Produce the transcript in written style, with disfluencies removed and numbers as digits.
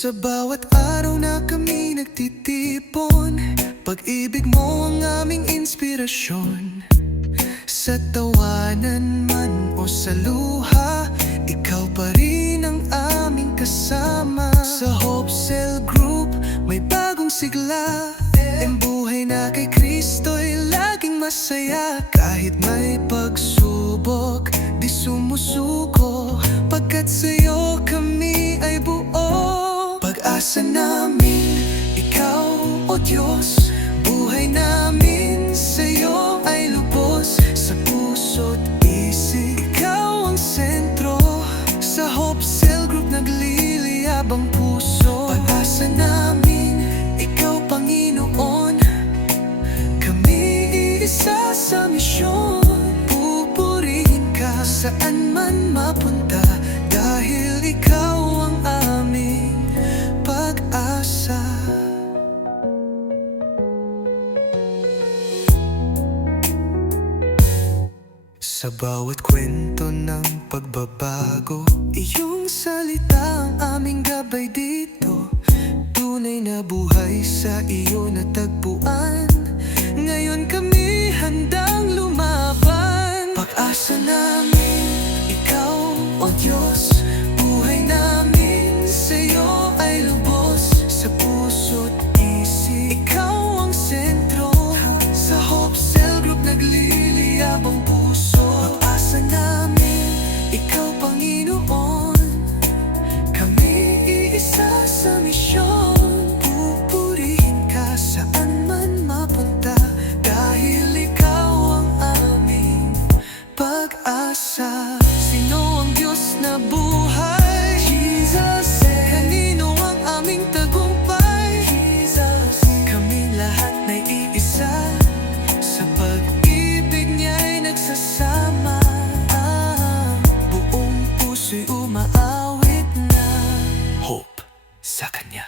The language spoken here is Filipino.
Sa bawat araw na kami nagtitipon, pag-ibig mo ang aming inspirasyon. Sa tawanan man o sa luha, ikaw pa rin ang aming kasama. Sa Hope Cell Group, may bagong sigla. Ang buhay na kay Kristo'y laging masaya. Kahit may pagsubok, di sumusuko, pagkat sa'yo kami ay buo. Pag-asa namin, ikaw o Diyos, buhay namin sa'yo ay lubos. Sa puso't isip, ikaw ang sentro. Sa Hope Cell Group nagliliyab ang puso. Pag-asa namin, ikaw Panginoon, kami iisa sa misyon. Pupurihin ka saan man mapunta, dahil ikaw ang aming pag-asa. Sa bawat kwento ng pagbabago, iyong salita ang aming gabay dito. Tunay na buhay sa iyo natagpuan. Ngayon kami handang lumaban. Pag-asa namin, ikaw o Diyos, buhay namin sa'yo ay lubos. Sa puso't isip, ikaw ang sentro. Sa Hope Cell Group nagliliyab ang puso. Pag-asa namin, ikaw Panginoon, kami iisa sa misyon. Pupurihin ka saan man mapunta, dahil ikaw ang aming pag-asa. Sino ang Diyos na buhay? Jesus. Kanino ang aming tagumpay? Jesus. Kami lahat na'y iisa, sa pag-ibig niya'y nagsasama. Buong puso'y umaawit na hope sa Kanya.